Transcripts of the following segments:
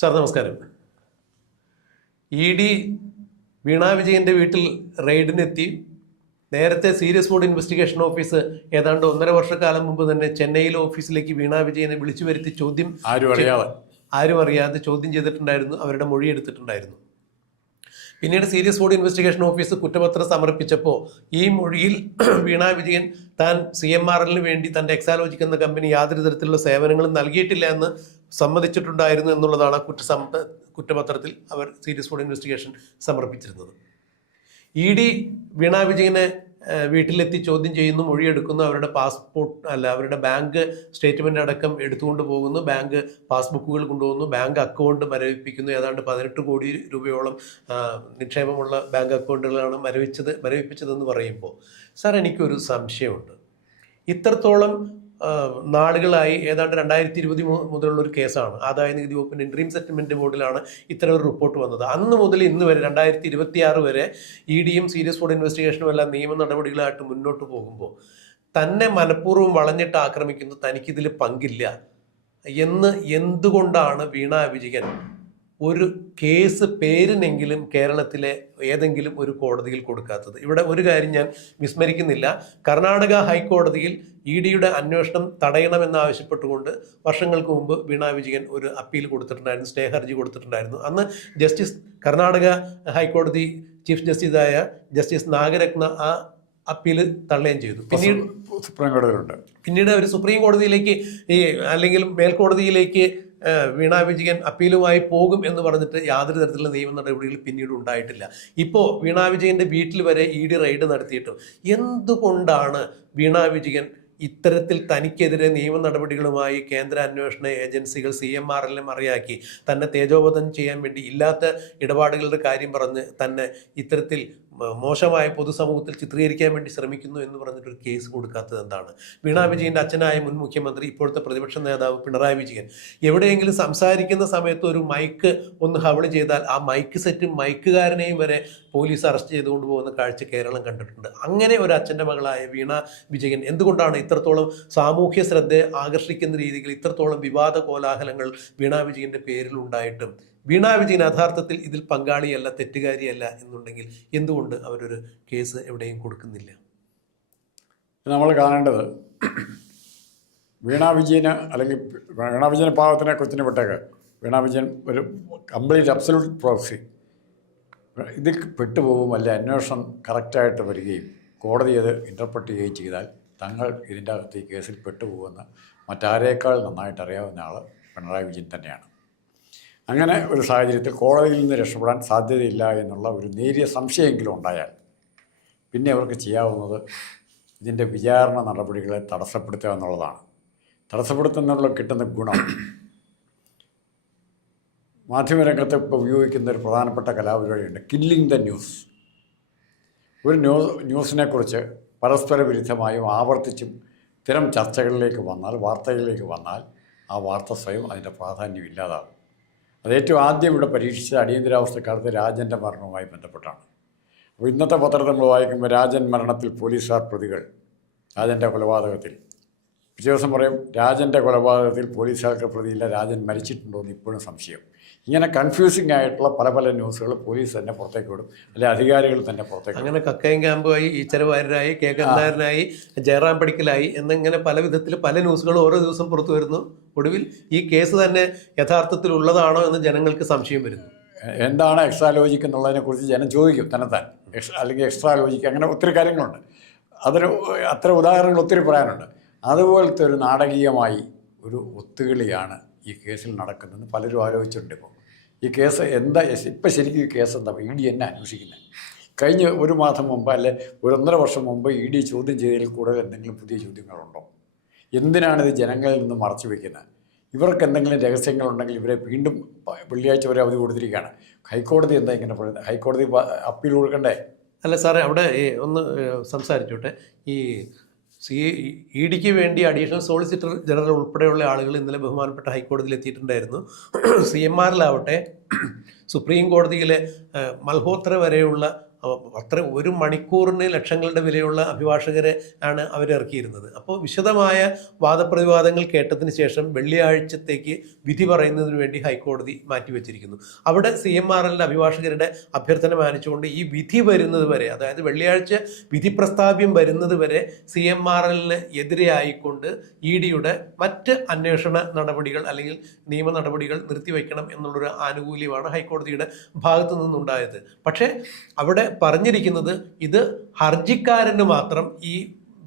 Sir നമസ്കാരം. E D വീണാ വിജയന്റെ വീട്ടിൽ റെയ്ഡിനെത്തി. നേരത്തെ സീരിയസ് ഫ്രോഡ് ഇൻവെസ്റ്റിഗേഷൻ ഓഫീസ് ഏതാണ്ട് 1.5 വർഷക്കാലം മുമ്പ് തന്നെ ചെന്നൈയിലെ ഓഫീസിലേക്ക് വീണാ വിജയനെ വിളിച്ചു വരുത്തി ആരും അറിയാതെ ചോദ്യം ചെയ്തിട്ടുണ്ടായിരുന്നു. അവരുടെ മൊഴി എടുത്തിട്ടുണ്ടായിരുന്നു. പിന്നീട് സീരിയസ് ഫ്രോഡ് ഇൻവെസ്റ്റിഗേഷൻ ഓഫീസ് കുറ്റപത്രം സമർപ്പിച്ചപ്പോൾ ഈ മൊഴിയിൽ വീണാ വിജയൻ താൻ CMRL വേണ്ടി തൻ്റെ എക്സാലോജിക് എന്ന കമ്പനി യാതൊരു തരത്തിലുള്ള സേവനങ്ങളും നൽകിയിട്ടില്ല എന്ന് സമ്മതിച്ചിട്ടുണ്ടായിരുന്നു എന്നുള്ളതാണ് കുറ്റപത്രത്തിൽ അവർ സീരിയസ് ഫ്രോഡ് ഇൻവെസ്റ്റിഗേഷൻ സമർപ്പിച്ചിരുന്നത്. ഇ ഡി വീണാ വിജയനെ വീട്ടിലെത്തി ചോദ്യം ചെയ്യുന്നു, മൊഴിയെടുക്കുന്നു, അവരുടെ ബാങ്ക് സ്റ്റേറ്റ്മെന്റ് അടക്കം എടുത്തുകൊണ്ട് പോകുന്നു, ബാങ്ക് പാസ്ബുക്കുകൾ കൊണ്ടുപോകുന്നു, ബാങ്ക് അക്കൗണ്ട് മരവിപ്പിക്കുന്നു. ഏതാണ്ട് 18 കോടി രൂപയോളം നിക്ഷേപമുള്ള ബാങ്ക് അക്കൗണ്ടുകളാണ് മരവിപ്പിച്ചതെന്ന് പറയുമ്പോൾ സാർ എനിക്കൊരു സംശയമുണ്ട്. ഇത്രത്തോളം നാളുകളായി, ഏതാണ്ട് 2020 മുതലുള്ള ഒരു കേസാണ്. ആദായ നികുതി വകുപ്പിൻ്റെ ഇൻട്രീം സെറ്റിൽമെൻറ്റ് ബോർഡിലാണ് ഇത്തരം ഒരു റിപ്പോർട്ട് വന്നത്. അന്ന് മുതൽ ഇന്ന് വരെ 2026 വരെ ഇ ഡിയും സീരിയസ് ഫ്രോഡ് ഇൻവെസ്റ്റിഗേഷനും എല്ലാം നിയമ നടപടികളായിട്ട് മുന്നോട്ട് പോകുമ്പോൾ തന്നെ മനഃപൂർവ്വം വളഞ്ഞിട്ട് ആക്രമിക്കുന്നു, തനിക്കിതിൽ പങ്കില്ല എന്ന് എന്തുകൊണ്ടാണ് വീണാ വിജയൻ ഒരു കേസ് പേരിനെങ്കിലും കേരളത്തിലെ ഏതെങ്കിലും ഒരു കോടതിയിൽ കൊടുക്കാത്തത്? ഇവിടെ ഒരു കാര്യം ഞാൻ വിസ്മരിക്കുന്നില്ല. കർണാടക ഹൈക്കോടതിയിൽ ഇ ഡിയുടെ അന്വേഷണം തടയണമെന്നാവശ്യപ്പെട്ടുകൊണ്ട് വർഷങ്ങൾക്ക് മുമ്പ് വീണാ വിജയൻ ഒരു അപ്പീൽ കൊടുത്തിട്ടുണ്ടായിരുന്നു, സ്റ്റേ ഹർജി കൊടുത്തിട്ടുണ്ടായിരുന്നു. അന്ന് കർണാടക ഹൈക്കോടതി ചീഫ് ജസ്റ്റിസായ ജസ്റ്റിസ് നാഗരത്ന ആ അപ്പീൽ തള്ളുകയും ചെയ്തു. പിന്നീട് അവർ സുപ്രീം കോടതിയിലേക്ക് അല്ലെങ്കിൽ മേൽക്കോടതിയിലേക്ക് വീണാ വിജയൻ അപ്പീലുമായി പോകും എന്ന് പറഞ്ഞിട്ട് യാതൊരു തരത്തിലുള്ള നിയമ നടപടികൾ പിന്നീട് ഉണ്ടായിട്ടില്ല. ഇപ്പോൾ വീണാ വിജയന്റെ വീട്ടിൽ വരെ ഇ ഡി റെയ്ഡ് നടത്തിയിട്ടും എന്തുകൊണ്ടാണ് വീണാ വിജയൻ ഇത്തരത്തിൽ തനിക്കെതിരെ നിയമ നടപടികളുമായി കേന്ദ്ര അന്വേഷണ ഏജൻസികൾ CMRL മറിയാക്കി തന്നെ തേജോവധം ചെയ്യാൻ വേണ്ടി ഇല്ലാത്ത ഇടപാടുകളുടെ കാര്യം പറഞ്ഞ് തന്നെ ഇത്തരത്തിൽ മോശമായ പൊതുസമൂഹത്തിൽ ചിത്രീകരിക്കാൻ വേണ്ടി ശ്രമിക്കുന്നു എന്ന് പറഞ്ഞിട്ടൊരു കേസ് കൊടുക്കാത്തത് എന്താണ്? വീണാ വിജയന്റെ അച്ഛനായ മുൻ മുഖ്യമന്ത്രി, ഇപ്പോഴത്തെ പ്രതിപക്ഷ നേതാവ് പിണറായി വിജയൻ എവിടെയെങ്കിലും സംസാരിക്കുന്ന സമയത്ത് ഒരു മൈക്ക് ഒന്ന് ഹവള് ചെയ്താൽ ആ മൈക്ക് സെറ്റും മൈക്കുകാരനെയും വരെ പോലീസ് അറസ്റ്റ് ചെയ്തുകൊണ്ട് പോകുന്ന കാഴ്ച കേരളം കണ്ടിട്ടുണ്ട്. അങ്ങനെ ഒരു അച്ഛൻ്റെ മകളായ വീണാ വിജയൻ എന്തുകൊണ്ടാണ് ഇത്രത്തോളം സാമൂഹ്യ ശ്രദ്ധ ആകർഷിക്കുന്ന രീതിയിൽ ഇത്രത്തോളം വിവാദ കോലാഹലങ്ങൾ വീണാ വിജയന്റെ പേരിൽ ഉണ്ടായിട്ടും വീണാ വിജയൻ യഥാർത്ഥത്തിൽ ഇതിൽ പങ്കാളിയല്ല, തെറ്റുകാരിയല്ല എന്നുണ്ടെങ്കിൽ എന്തുകൊണ്ട് അവരൊരു കേസ് എവിടെയും കൊടുക്കുന്നില്ല? നമ്മൾ കാണേണ്ടത് വീണാ വിജയന് പാവത്തിനെ കൊച്ചിന് വിട്ടേക്ക്. വീണാ വിജയൻ ഒരു കംപ്ലീറ്റ് അബ്സല്യൂട്ട് പ്രോക്സി. ഇതിൽ പെട്ടുപോകും, അല്ലെ അന്വേഷണം കറക്റ്റായിട്ട് വരികയും കോടതി അത് ഇൻ്റർപ്രറ്റ് ചെയ്യുകയും ചെയ്താൽ തങ്ങൾ ഇതിൻ്റെ അകത്ത് ഈ കേസിൽ പെട്ടുപോകുമെന്ന് മറ്റാരേക്കാൾ നന്നായിട്ട് അറിയാവുന്ന ആൾ പിണറായി വിജയൻ തന്നെയാണ്. അങ്ങനെ ഒരു സാഹചര്യത്തിൽ കോടതിയിൽ നിന്ന് രക്ഷപ്പെടാൻ സാധ്യതയില്ല എന്നുള്ള ഒരു നേരിയ സംശയമെങ്കിലും ഉണ്ടായാൽ പിന്നെ അവർക്ക് ചെയ്യാവുന്നത് ഇതിൻ്റെ വിചാരണ നടപടികളെ തടസ്സപ്പെടുത്തുക എന്നുള്ളതാണ്. തടസ്സപ്പെടുത്തുന്നുള്ള കിട്ടുന്ന ഗുണം മാധ്യമരംഗത്ത് ഇപ്പോൾ ഉപയോഗിക്കുന്ന ഒരു പ്രധാനപ്പെട്ട കലാപരിപാടിയുണ്ട്, കില്ലിങ് ദ ന്യൂസ്. ഒരു ന്യൂസിനെക്കുറിച്ച് പരസ്പര വിരുദ്ധമായും ആവർത്തിച്ചും ഇത്തരം ചർച്ചകളിലേക്ക് വന്നാൽ, വാർത്തകളിലേക്ക് വന്നാൽ ആ വാർത്ത സ്വയം അതിൻ്റെ പ്രാധാന്യം ഇല്ലാതാകും. അത് ഏറ്റവും ആദ്യം ഇവിടെ പരീക്ഷിച്ചത് അടിയന്തരാവസ്ഥക്കാലത്ത് രാജൻ്റെ മരണവുമായി ബന്ധപ്പെട്ടാണ്. അപ്പോൾ ഇന്നത്തെ പത്രത്തിൽ നമ്മൾ വായിക്കുമ്പോൾ രാജൻ മരണത്തിൽ പോലീസുകാർ പ്രതികൾ, രാജൻ്റെ കൊലപാതകത്തിൽ. പിറ്റേ ദിവസം പറയും രാജൻ്റെ കൊലപാതകത്തിൽ പോലീസുകാർക്ക് പ്രതിയില്ല, രാജൻ മരിച്ചിട്ടുണ്ടോ എന്ന് ഇപ്പോഴും സംശയം. ഇങ്ങനെ കൺഫ്യൂസിംഗ് ആയിട്ടുള്ള പല ന്യൂസുകൾ പോലീസ് തന്നെ പുറത്തേക്ക് വിടും, അല്ലെ അധികാരികൾ തന്നെ പുറത്തേക്ക്. അങ്ങനെ കക്കയം ക്യാമ്പുമായി, ഈച്ചരവാരനായി, കെ കരുണാകരനായി, ജയറാം പടിക്കലായി എന്നിങ്ങനെ പല വിധത്തിൽ പല ന്യൂസുകൾ ഓരോ ദിവസം പുറത്തു വരുന്നു. ഒടുവിൽ ഈ കേസ് തന്നെ യഥാർത്ഥത്തിൽ ഉള്ളതാണോ എന്ന് ജനങ്ങൾക്ക് സംശയം വരുന്നു. എന്താണ് എക്സ്ട്രാ ലോജിക് എന്നുള്ളതിനെക്കുറിച്ച് ജനം ചോദിക്കും തന്നെത്താൻ. അല്ലെങ്കിൽ എക്സ്ട്രാ ലോജിക്, അങ്ങനെ ഒത്തിരി കാര്യങ്ങളുണ്ട്. അത്ര ഉദാഹരണങ്ങൾ ഒത്തിരി പറയാനുണ്ട്. അതുപോലത്തെ ഒരു നാടകീയമായി ഒരു ഒത്തുകളിയാണ് ഈ കേസിൽ നടക്കുന്നതെന്ന് പലരും ആലോചിച്ചിട്ടുണ്ട്. ഇപ്പോൾ ഈ കേസ് എന്താ, ഇപ്പം ശരിക്കും ഈ കേസ് എന്താ ഇ ഡി എന്നെ അന്വേഷിക്കുന്നത്? കഴിഞ്ഞ ഒരു മാസം മുമ്പ് അല്ലെ 1.5 വർഷം മുമ്പ് ഇ ഡി ചോദ്യം ചെയ്തതിൽ കൂടുതൽ എന്തെങ്കിലും പുതിയ ചോദ്യങ്ങളുണ്ടോ? എന്തിനാണിത് ജനങ്ങളിൽ നിന്ന് മറച്ചു വയ്ക്കുന്നത്? ഇവർക്ക് എന്തെങ്കിലും രഹസ്യങ്ങളുണ്ടെങ്കിൽ ഇവരെ വീണ്ടും വെള്ളിയാഴ്ച വരെ അവധി കൊടുത്തിരിക്കുകയാണ്. ഹൈക്കോടതി എന്താ ഇങ്ങനെ പറയുന്നത്? ഹൈക്കോടതി അപ്പീൽ കൊടുക്കണ്ടേ? അല്ല സാറേ, അവിടെ ഒന്ന് സംസാരിച്ചോട്ടെ. ഈ ഇ ഡിക്ക് വേണ്ടി അഡീഷണൽ സോളിസിറ്റർ ജനറൽ ഉൾപ്പെടെയുള്ള ആളുകൾ ഇന്നലെ ബഹുമാനപ്പെട്ട ഹൈക്കോടതിയിൽ എത്തിയിട്ടുണ്ടായിരുന്നു. CMRL സുപ്രീം കോടതിയിലെ മൽഹോത്ര വരെയുള്ള അത്ര ഒരു മണിക്കൂറിന് ലക്ഷങ്ങളുടെ വിലയുള്ള അഭിഭാഷകരെ ആണ് അവരിറക്കിയിരുന്നത്. അപ്പോൾ വിശദമായ വാദപ്രതിവാദങ്ങൾ കേട്ടതിന് ശേഷം വെള്ളിയാഴ്ചത്തേക്ക് വിധി പറയുന്നതിന് വേണ്ടി ഹൈക്കോടതി മാറ്റിവെച്ചിരിക്കുന്നു. അവിടെ CMRLന്റെ അഭിഭാഷകരുടെ അഭ്യർത്ഥന മാനിച്ചുകൊണ്ട് ഈ വിധി വരുന്നത് വരെ, അതായത് വെള്ളിയാഴ്ച വിധി പ്രസ്താവ്യം വരുന്നത് വരെ CMRLന് എതിരെയായിക്കൊണ്ട് EDയുടെ മറ്റ് അന്വേഷണ നടപടികൾ അല്ലെങ്കിൽ നിയമ നടപടികൾ നിർത്തിവെക്കണം എന്നുള്ളൊരു ആനുകൂല്യമാണ് ഹൈക്കോടതിയുടെ ഭാഗത്തു നിന്നുണ്ടായത്. പക്ഷേ അവിടെ പറഞ്ഞിരിക്കുന്നത് ഇത് ഹർജിക്കാരന് മാത്രം ഈ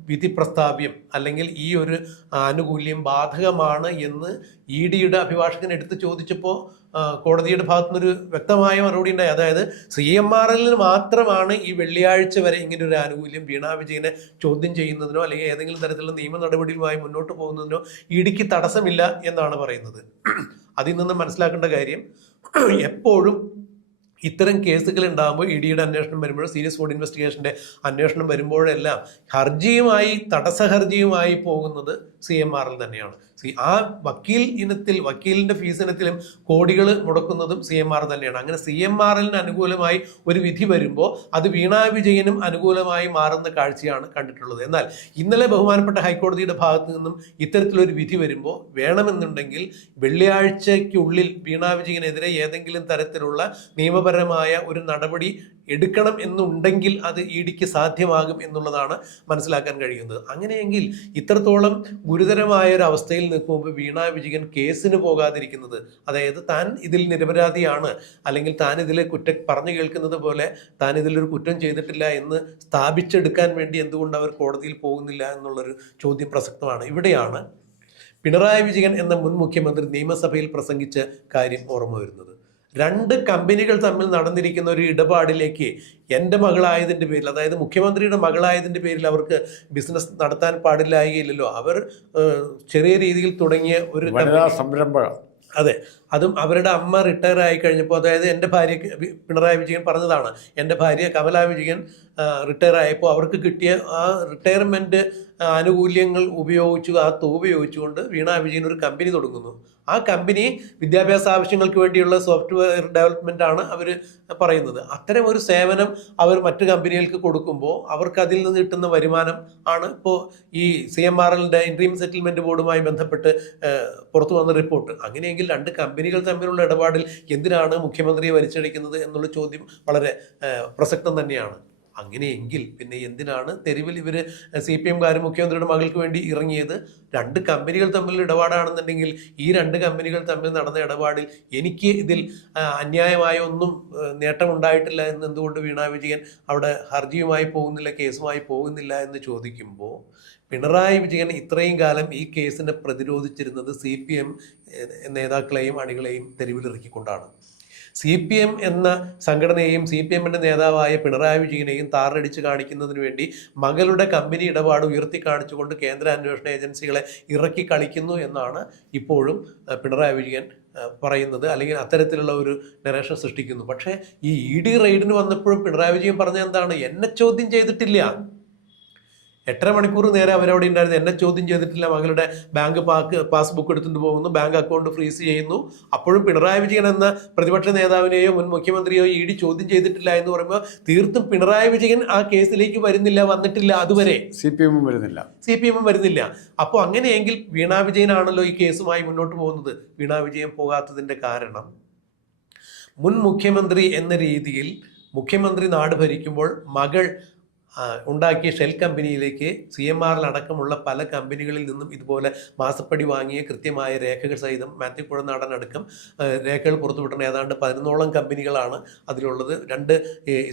വിധി പ്രസ്താവ്യം അല്ലെങ്കിൽ ഈ ഒരു ആനുകൂല്യം ബാധകമാണ് എന്ന് EDയുടെ അഭിഭാഷകൻ എടുത്ത് ചോദിച്ചപ്പോൾ കോടതിയുടെ ഭാഗത്തുനിന്നൊരു വ്യക്തമായ മറുപടി ഉണ്ടായി. അതായത് CMRLന് മാത്രമാണ് ഈ വെള്ളിയാഴ്ച വരെ ഇങ്ങനെ ഒരു ആനുകൂല്യം വീണ വിജയനെ ചോദ്യം ചെയ്യുന്നതിനോ അല്ലെങ്കിൽ ഏതെങ്കിലും തരത്തിലുള്ള നിയമ നടപടിയുമായി മുന്നോട്ട് പോകുന്നതിനോ EDക്ക് തടസ്സമില്ല എന്നാണ് പറയുന്നത്. അതിൽ നിന്ന് മനസ്സിലാക്കേണ്ട കാര്യം, എപ്പോഴും ഇത്തരം കേസുകൾ ഉണ്ടാകുമ്പോൾ EDയുടെ അന്വേഷണം വരുമ്പോഴോ സീരിയസ് ഫ്രോഡ് ഇൻവെസ്റ്റിഗേഷൻ്റെ അന്വേഷണം വരുമ്പോഴെല്ലാം ഹർജിയുമായി തടസ്സ ഹർജിയുമായി പോകുന്നത് CMRL തന്നെയാണ്. ആ വക്കീൽ ഇനത്തിൽ, വക്കീലിൻ്റെ ഫീസ് ഇനത്തിലും കോടികൾ മുടക്കുന്നതും CMRL തന്നെയാണ്. അങ്ങനെ CMRLന് അനുകൂലമായി ഒരു വിധി വരുമ്പോൾ അത് വീണ വിജയനും അനുകൂലമായി മാറുന്ന കാഴ്ചയാണ് കണ്ടിട്ടുള്ളത്. എന്നാൽ ഇന്നലെ ബഹുമാനപ്പെട്ട ഹൈക്കോടതിയുടെ ഭാഗത്തു നിന്നും ഇത്തരത്തിലൊരു വിധി വരുമ്പോൾ വേണമെന്നുണ്ടെങ്കിൽ വെള്ളിയാഴ്ചയ്ക്കുള്ളിൽ വീണ വിജയനെതിരെ ഏതെങ്കിലും തരത്തിലുള്ള നിയമപരമായ ഒരു നടപടി എടുക്കണം എന്നുണ്ടെങ്കിൽ അത് EDക്ക് സാധ്യമാകും എന്നുള്ളതാണ് മനസ്സിലാക്കാൻ കഴിയുന്നത്. അങ്ങനെയെങ്കിൽ ഇത്രത്തോളം ഗുരുതരമായ ഒരു അവസ്ഥയിൽ നിൽക്കുമ്പോൾ വീണ വിജയൻ കേസിന് പോകാതിരിക്കുന്നത്, അതായത് താൻ ഇതിൽ നിരപരാധിയാണ് അല്ലെങ്കിൽ താൻ ഇതിലെ പറഞ്ഞു കേൾക്കുന്നത് പോലെ താൻ ഇതിലൊരു കുറ്റം ചെയ്തിട്ടില്ല എന്ന് സ്ഥാപിച്ചെടുക്കാൻ വേണ്ടി എന്തുകൊണ്ട് അവർ കോടതിയിൽ പോകുന്നില്ല എന്നുള്ളൊരു ചോദ്യം പ്രസക്തമാണ്. ഇവിടെയാണ് പിണറായി വിജയൻ എന്ന മുൻ മുഖ്യമന്ത്രി നിയമസഭയിൽ പ്രസംഗിച്ച കാര്യം ഓർമ്മ വരുന്നത്. രണ്ട് കമ്പനികൾ തമ്മിൽ നടന്നിരിക്കുന്ന ഒരു ഇടപാടിലേക്ക് എൻ്റെ മകളായതിൻ്റെ പേരിൽ, അതായത് മുഖ്യമന്ത്രിയുടെ മകളായതിൻ്റെ പേരിൽ അവർക്ക് ബിസിനസ് നടത്താൻ പാടില്ലായില്ലല്ലോ. അവർ ചെറിയ രീതിയിൽ തുടങ്ങിയ ഒരു സംരംഭം, അതെ, അതും അവരുടെ അമ്മ റിട്ടയർ ആയി കഴിഞ്ഞപ്പോൾ, അതായത് എൻ്റെ ഭാര്യ പിണറായി വിജയൻ പറഞ്ഞതാണ്, എൻ്റെ ഭാര്യ കമലാ വിജയൻ റിട്ടയർ ആയപ്പോൾ അവർക്ക് കിട്ടിയ ആ റിട്ടയർമെൻറ്റ് ആനുകൂല്യങ്ങൾ ഉപയോഗിച്ചു, ആ തുക ഉപയോഗിച്ചുകൊണ്ട് വീണ വിജയൻ ഒരു കമ്പനി തുടങ്ങുന്നു. ആ കമ്പനി വിദ്യാഭ്യാസ ആവശ്യങ്ങൾക്ക് വേണ്ടിയുള്ള സോഫ്റ്റ്വെയർ ഡെവലപ്മെൻ്റ് ആണ് അവർ പറയുന്നത്. അത്തരം ഒരു സേവനം അവർ മറ്റ് കമ്പനികൾക്ക് കൊടുക്കുമ്പോൾ അവർക്ക് അതിൽ നിന്ന് കിട്ടുന്ന വരുമാനം ആണ് ഇപ്പോൾ ഈ CMRLൻ്റെ ഇൻട്രീം സെറ്റിൽമെൻറ്റ് ബോർഡുമായി ബന്ധപ്പെട്ട് പുറത്തു വന്ന റിപ്പോർട്ട്. അങ്ങനെയെങ്കിൽ രണ്ട് കമ്പനികൾ തമ്മിലുള്ള ഇടപാടിൽ എന്തിനാണ് മുഖ്യമന്ത്രിയെ വലിച്ചഴിക്കുന്നത് എന്നുള്ള ചോദ്യം വളരെ പ്രസക്തം തന്നെയാണ്. അങ്ങനെയെങ്കിൽ പിന്നെ എന്തിനാണ് തെരുവിൽ ഇവർ CPMകാരും മുഖ്യമന്ത്രിയുടെ മകൾക്ക് വേണ്ടി ഇറങ്ങിയത്? രണ്ട് കമ്പനികൾ തമ്മിലുള്ള ഇടപാടാണെന്നുണ്ടെങ്കിൽ ഈ രണ്ട് കമ്പനികൾ തമ്മിൽ നടന്ന ഇടപാടിൽ എനിക്ക് ഇതിൽ അന്യായമായ ഒന്നും നേട്ടമുണ്ടായിട്ടില്ല എന്ന് എന്തുകൊണ്ട് വീണ വിജയൻ അവിടെ ഹർജിയുമായി പോകുന്നില്ല, കേസുമായി പോകുന്നില്ല എന്ന് ചോദിക്കുമ്പോൾ, പിണറായി വിജയൻ ഇത്രയും കാലം ഈ കേസിനെ പ്രതിരോധിച്ചിരുന്നത് CPM നേതാക്കളെയും അണികളെയും തെരുവിലിറക്കിക്കൊണ്ടാണ്. CPM എന്ന സംഘടനയെയും CPMൻ്റെ നേതാവായ പിണറായി വിജയനെയും താറടിച്ച് കാണിക്കുന്നതിന് വേണ്ടി മകളുടെ കമ്പനി ഇടപാട് ഉയർത്തി കാണിച്ചുകൊണ്ട് കേന്ദ്ര അന്വേഷണ ഏജൻസികളെ ഇറക്കി കളിക്കുന്നു എന്നാണ് ഇപ്പോഴും പിണറായി വിജയൻ പറയുന്നത്, അല്ലെങ്കിൽ അത്തരത്തിലുള്ള ഒരു നരേഷൻ സൃഷ്ടിക്കുന്നു. പക്ഷേ ഈ ED റെയ്ഡിന് വന്നപ്പോഴും പിണറായി വിജയൻ പറഞ്ഞ എന്താണ്? എന്നെ ചോദ്യം ചെയ്തിട്ടില്ല. 8.5 മണിക്കൂർ നേരെ അവരവിടെ ഉണ്ടായിരുന്നു. എന്നെ ചോദ്യം ചെയ്തിട്ടില്ല. മകളുടെ ബാങ്ക് പാസ്ബുക്ക് എടുത്തുകൊണ്ട് പോകുന്നു, ബാങ്ക് അക്കൗണ്ട് ഫ്രീസ് ചെയ്യുന്നു. അപ്പോഴും പിണറായി വിജയൻ എന്ന പ്രതിപക്ഷ നേതാവിനെയോ മുൻ മുഖ്യമന്ത്രിയോ ED ചോദ്യം ചെയ്തിട്ടില്ല എന്ന് പറയുമ്പോൾ തീർത്തും പിണറായി വിജയൻ ആ കേസിലേക്ക് വന്നിട്ടില്ല. അതുവരെ CPM വരുന്നില്ല. അപ്പോൾ അങ്ങനെയെങ്കിൽ വീണ വിജയനാണല്ലോ ഈ കേസുമായി മുന്നോട്ട് പോകുന്നത്. വീണ വിജയൻ പോകാത്തതിൻ്റെ കാരണം, മുൻ മുഖ്യമന്ത്രി എന്ന രീതിയിൽ മുഖ്യമന്ത്രി നാട് ഭരിക്കുമ്പോൾ മകൾ ഉണ്ടാക്കിയ ഷെൽ കമ്പനിയിലേക്ക് CMRL അടക്കമുള്ള പല കമ്പനികളിൽ നിന്നും ഇതുപോലെ മാസപ്പടി വാങ്ങിയ കൃത്യമായ രേഖകൾ സഹിതം മാത്യു കുഴനാടൻ അടക്കം രേഖകൾ പുറത്തുവിട്ട ഏതാണ്ട് 11ഓളം കമ്പനികളാണ് അതിലുള്ളത്. 2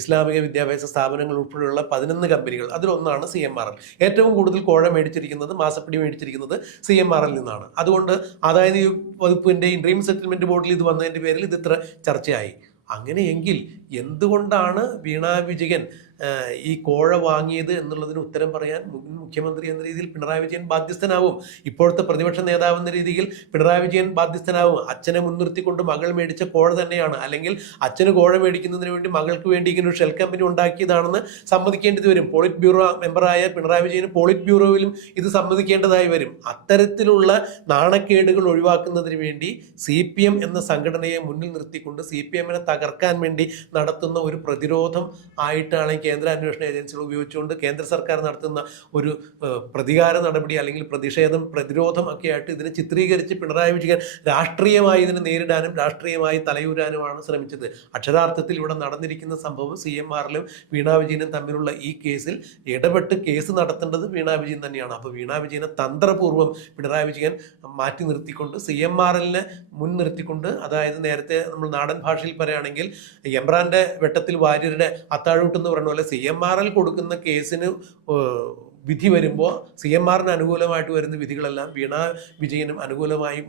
ഇസ്ലാമിക വിദ്യാഭ്യാസ സ്ഥാപനങ്ങൾ ഉൾപ്പെടെയുള്ള 11 കമ്പനികൾ, അതിലൊന്നാണ് CMRL. ഏറ്റവും കൂടുതൽ കോഴ മേടിച്ചിരിക്കുന്നത്, മാസപ്പടി മേടിച്ചിരിക്കുന്നത് CMRL നിന്നാണ്. അതുകൊണ്ട് അതായത് ഈ വകുപ്പിൻ്റെ ഇൻട്രീം സെറ്റിൽമെൻറ്റ് ബോർഡിൽ ഇത് വന്നതിൻ്റെ പേരിൽ ഇത് ഇത്ര ചർച്ചയായി. അങ്ങനെയെങ്കിൽ എന്തുകൊണ്ടാണ് വീണ വിജയൻ ഈ കോഴ വാങ്ങിയത് എന്നുള്ളതിന് ഉത്തരം പറയാൻ മുഖ്യമന്ത്രി എന്ന രീതിയിൽ പിണറായി വിജയൻ ബാധ്യസ്ഥനാവും. ഇപ്പോഴത്തെ പ്രതിപക്ഷ നേതാവ് എന്ന രീതിയിൽ പിണറായി വിജയൻ ബാധ്യസ്ഥനാവും. അച്ഛനെ മുൻനിർത്തിക്കൊണ്ട് മകൾ മേടിച്ച കോഴ തന്നെയാണ്, അല്ലെങ്കിൽ അച്ഛന് കോഴ മേടിക്കുന്നതിന് വേണ്ടി മകൾക്ക് വേണ്ടി ഇങ്ങനെ ഒരു ഷെൽ കമ്പനി ഉണ്ടാക്കിയതാണെന്ന് സമ്മതിക്കേണ്ടത് വരും. പോളിറ്റ് ബ്യൂറോ മെമ്പറായ പിണറായി വിജയന് പോളിറ്റ് ബ്യൂറോയിലും ഇത് സമ്മതിക്കേണ്ടതായി വരും. അത്തരത്തിലുള്ള നാണക്കേടുകൾ ഒഴിവാക്കുന്നതിന് വേണ്ടി CPM എന്ന സംഘടനയെ മുന്നിൽ നിർത്തിക്കൊണ്ട് CPM-നെ തകർക്കാൻ വേണ്ടി നടത്തുന്ന ഒരു പ്രതിരോധം ആയിട്ടാണ് കേന്ദ്ര അന്വേഷണ ഏജൻസികൾ ഉപയോഗിച്ചുകൊണ്ട് കേന്ദ്ര സർക്കാർ നടത്തുന്ന ഒരു പ്രതികാര നടപടി അല്ലെങ്കിൽ പ്രതിരോധം ഒക്കെ ആയിട്ട് ഇതിനെ ചിത്രീകരിച്ച് പിണറായി വിജയൻ രാഷ്ട്രീയമായി ഇതിനെ നേരിടാനും രാഷ്ട്രീയമായി തലയൂരാനുമാണ് ശ്രമിച്ചത്. അക്ഷരാർത്ഥത്തിൽ ഇവിടെ നടന്നിരിക്കുന്ന സംഭവം CMR-ലും വീണാ വിജയനും തമ്മിലുള്ള ഈ കേസിൽ ഇടപെട്ട് കേസ് നടത്തേണ്ടത് വീണാ വിജയൻ തന്നെയാണ്. അപ്പോൾ വീണാ വിജയനെ തന്ത്രപൂർവ്വം പിണറായി വിജയൻ മാറ്റി നിർത്തിക്കൊണ്ട് CMR-നെ മുൻനിർത്തിക്കൊണ്ട്, അതായത് നേരത്തെ നമ്മൾ നാടൻ ഭാഷയിൽ പറയുകയാണെങ്കിൽ എംബ്രാന്റെ വെട്ടത്തിൽ വാര്യരുടെ അത്താഴൂട്ടെന്ന് പറഞ്ഞ പോലെ CMR-ൽ കൊടുക്കുന്ന കേസിന് വിധി വരുമ്പോൾ CMR-ന് അനുകൂലമായിട്ട് വരുന്ന വിധികളെല്ലാം വീണാ വിജയനും അനുകൂലമായി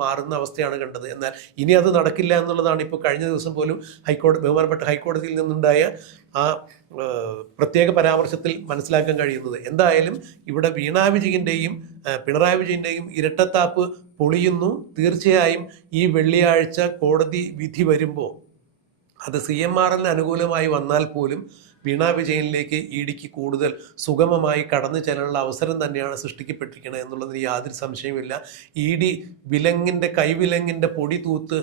മാറുന്ന അവസ്ഥയാണ് കണ്ടത്. എന്നാൽ ഇനി അത് നടക്കില്ല എന്നുള്ളതാണ് ഇപ്പോൾ കഴിഞ്ഞ ദിവസം പോലും ബഹുമാനപ്പെട്ട ഹൈക്കോടതിയിൽ നിന്നുണ്ടായ ആ പ്രത്യേക പരാമർശത്തിൽ മനസ്സിലാക്കാൻ കഴിയുന്നത്. എന്തായാലും ഇവിടെ വീണാ വിജയൻ്റെയും പിണറായി വിജയൻ്റെയും ഇരട്ടത്താപ്പ് പൊളിയുന്നു. തീർച്ചയായും ഈ വെള്ളിയാഴ്ച കോടതി വിധി വരുമ്പോൾ അത് CMR-ന് അനുകൂലമായി വന്നാൽ പോലും വീണാ വിജയനിലേക്ക് EDക്ക് കൂടുതൽ സുഗമമായി കടന്നു ചെല്ലാനുള്ള അവസരം തന്നെയാണ് സൃഷ്ടിക്കപ്പെട്ടിരിക്കുന്നത് എന്നുള്ളതിന് യാതൊരു സംശയമില്ല. ED കൈവിലങ്ങിൻ്റെ പൊടി തൂത്ത്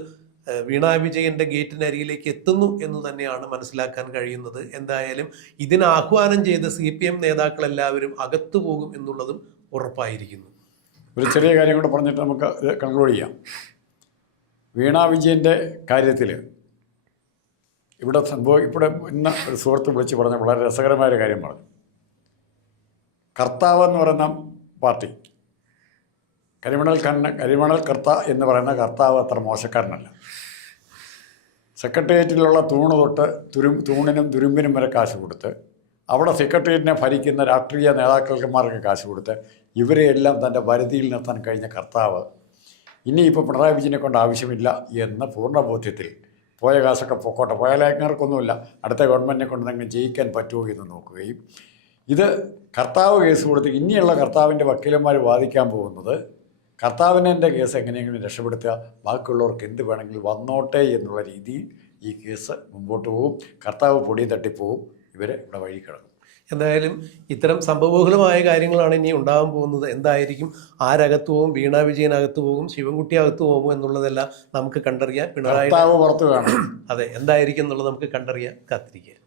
വീണാ വിജയൻ്റെ ഗേറ്റിനരികിലേക്ക് എത്തുന്നു എന്ന് തന്നെയാണ് മനസ്സിലാക്കാൻ കഴിയുന്നത്. എന്തായാലും ഇതിന് ആഹ്വാനം ചെയ്ത CPM നേതാക്കളെല്ലാവരും അകത്തു പോകും എന്നുള്ളതും ഉറപ്പായിരിക്കുന്നു. ഒരു ചെറിയ കാര്യം കൂടെ പറഞ്ഞിട്ട് നമുക്ക് ഇത് കൺക്ലൂഡ് ചെയ്യാം. വീണാ വിജയൻ്റെ കാര്യത്തിൽ ഇവിടെ ഇന്ന് ഒരു സുഹൃത്ത് വിളിച്ച് പറഞ്ഞ വളരെ രസകരമായൊരു കാര്യം പറഞ്ഞു. കർത്താവ് എന്ന് പറയുന്ന പാർട്ടി, കരിമണൽ കർത്ത എന്ന് പറയുന്ന കർത്താവ് അത്ര മോശക്കാരനല്ല. സെക്രട്ടേറിയറ്റിലുള്ള തൂണ് തൊട്ട് തൂണിനും തുരുമ്പിനും വരെ കാശ് കൊടുത്ത് അവിടെ സെക്രട്ടേറിയറ്റിനെ ഭരിക്കുന്ന രാഷ്ട്രീയ നേതാക്കന്മാർക്ക് കാശ് കൊടുത്ത് ഇവരെയെല്ലാം തൻ്റെ വരുതിയിൽ നിർത്താൻ കഴിഞ്ഞ കർത്താവ് ഇനിയിപ്പോൾ പിണറായി വിജയനെ കൊണ്ട് ആവശ്യമില്ല എന്ന പൂർണ്ണ ബോധ്യത്തിൽ പോയ കാശൊക്കെ പൊക്കോട്ടെ, പോയാലേങ്ങർക്കൊന്നുമില്ല, അടുത്ത ഗവൺമെൻറ്റിനെ കൊണ്ട് നിങ്ങൾ ജയിക്കാൻ പറ്റുമോ എന്ന് നോക്കുകയും ഇത് കർത്താവ് കേസ് കൊടുത്ത് ഇനിയുള്ള കർത്താവിൻ്റെ വക്കീലന്മാർ വാദിക്കാൻ പോകുന്നത് കർത്താവിനെ കേസ് എങ്ങനെയെങ്കിലും രക്ഷപ്പെടുത്തുക, ബാക്കിയുള്ളവർക്ക് എന്ത് വേണമെങ്കിലും വന്നോട്ടെ എന്നുള്ള രീതിയിൽ ഈ കേസ് മുമ്പോട്ട് പോകും. കർത്താവ് പൊടി തട്ടിപ്പോവും, ഇവർ ഇവിടെ വഴി കിടക്കും. എന്തായാലും ഇത്തരം സംഭവബഹുലമായ കാര്യങ്ങളാണ് ഇനി ഉണ്ടാകാൻ പോകുന്നത്. എന്തായിരിക്കും, ആരകത്തു പോകും, വീണാ വിജയൻ അകത്തു പോകും, ശിവൻകുട്ടി അകത്തു പോകും എന്നുള്ളതെല്ലാം നമുക്ക് കണ്ടറിയാം. പിണറായി പുറത്ത് കാണും. അതെ, എന്തായിരിക്കും എന്നുള്ളത് നമുക്ക് കണ്ടറിയാം, കാത്തിരിക്കുക.